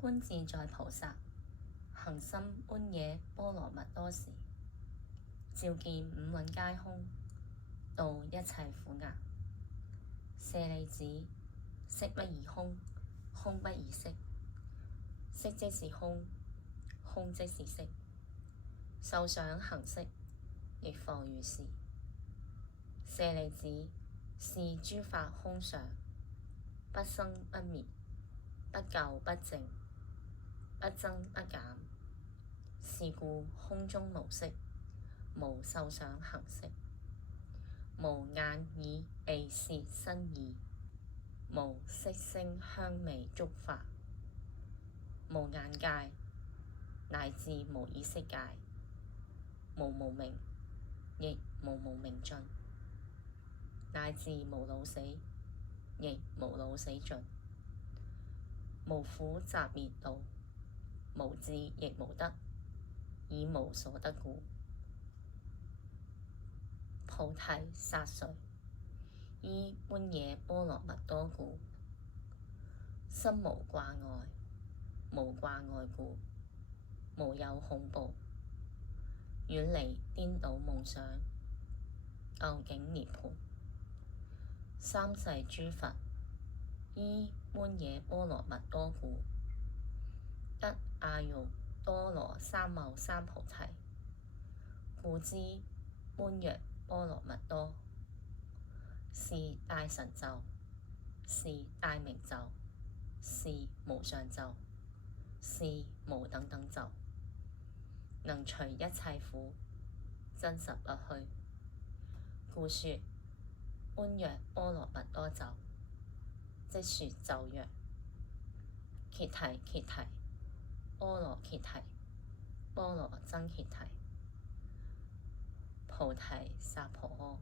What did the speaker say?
觀自在菩薩行深般若波羅蜜多時，照見五蘊皆空，度一切苦厄。舍利子，色不異空，空不異色，色即是空，空即是色，受想行識亦復如是。舍利子，是諸法空相，不生不滅，不垢不淨，不增不減。是故空中無色，無受想行識，無眼耳鼻舌身意，無色聲香味觸法，無眼界，乃至無意識界，無無明，亦無無明盡，乃至無老死，亦無老死盡，無苦集滅道，無智亦無得，以無所得故。菩提薩誰？依般若波羅蜜多故，心無掛礙，無掛礙故，無有恐怖，遠離顛倒夢想，究竟涅槃。三世諸佛依般若波羅蜜多故，得阿耨多羅三藐三菩提，故知般若波羅蜜多是大神咒，是大明咒，是無上咒，是無等等咒，能除一切苦，真實不虛。故說般若波羅蜜多咒，即說咒曰：揭提揭提，波羅揭提，波羅僧揭提，菩提薩婆訶。